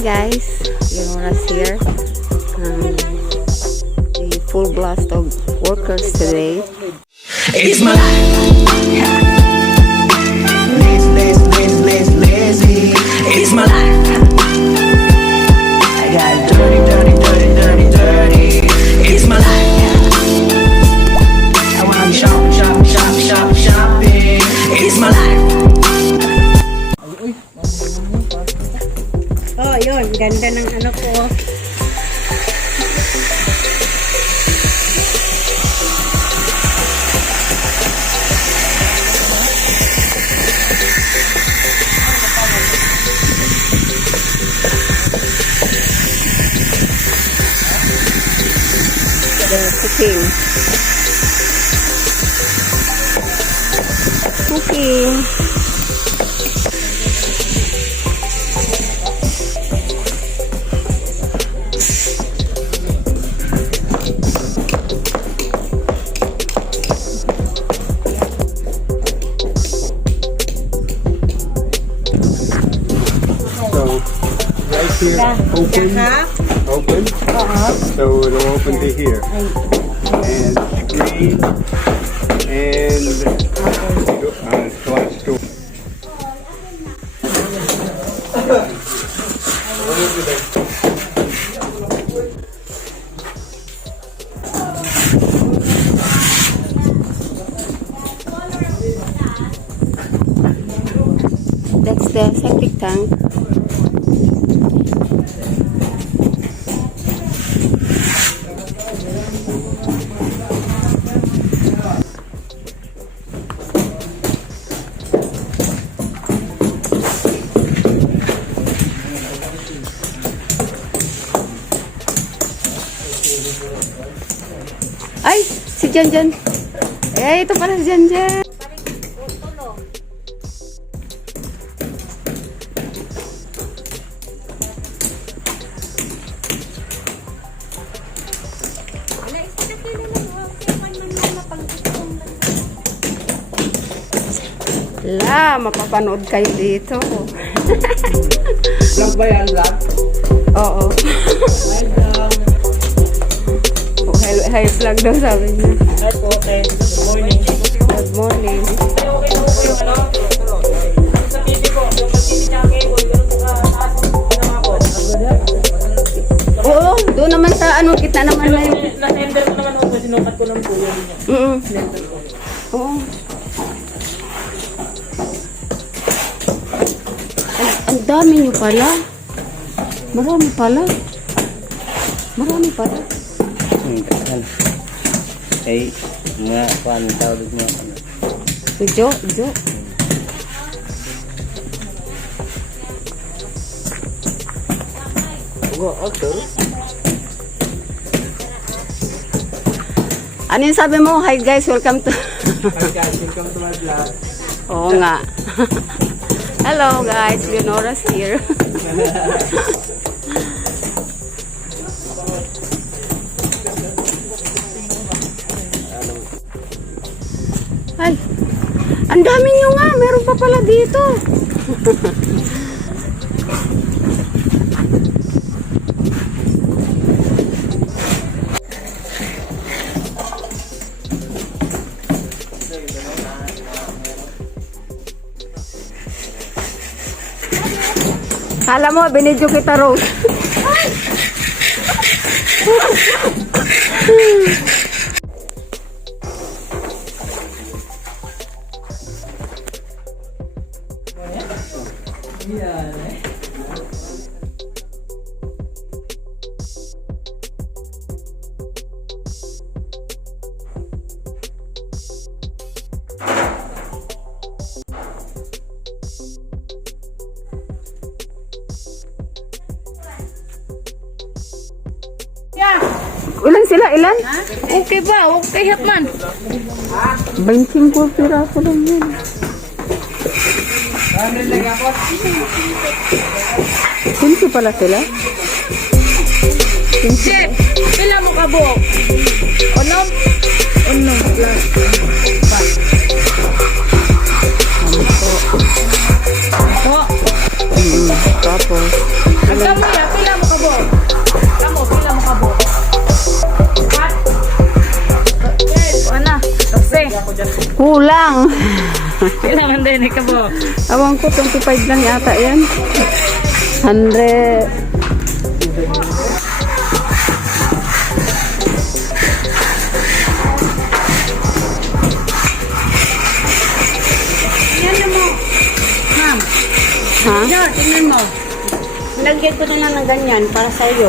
guys, Leonora's here. A full blast of workers today. It's my life. Lazy. It's my life. I got dirty. It's my life. I wanna shopping. It's my life. Oh, yun. Ganda ng ano ko. Cooking. So right here, open. So it'll open to here, and screen, and glass door. That's the septic tank. Ay, si Jan. Eh, ito pala si Jan. La, mapapanood kayo dito. Vlog ba yan, vlog? Oo. Hi vlog daw sabi niya. Hi po, good morning. Good morning. Okay po yung ano? Sa TV po, yung TV niya cable, yung taas, ako. Oo, doon naman sa ano, kita naman na yung... Na-sender ko naman ako, sinukat ko ng kuya niya. Sender ko. Oo. Ang dami nyo pala. Marami pala. Ay, nga, paano tawag mo? Jo. Ano yung sabi mo? Hi guys, welcome to... Hi guys, welcome to my vlog. Oo nga. Hello guys, Leonora's here. Ay, ang dami nyo nga. Meron pa pala dito. Kala mo, binidyo kita, Rose. Ilan sila? Ilan? Okay ba? Okay, Hapman. 25 piraso lang yun. 15 pala sila? Chef, pila mo ka buok? Onom? Onom plus. Po. Tapos, Ang kamo Kulang. Kailangan din ikaw po. Awang ko, 25 lang yata yan. 100. Yan na mo. Ma'am. Ha? Tingnan mo. Lagyan ko na lang ng ganyan para sa iyo.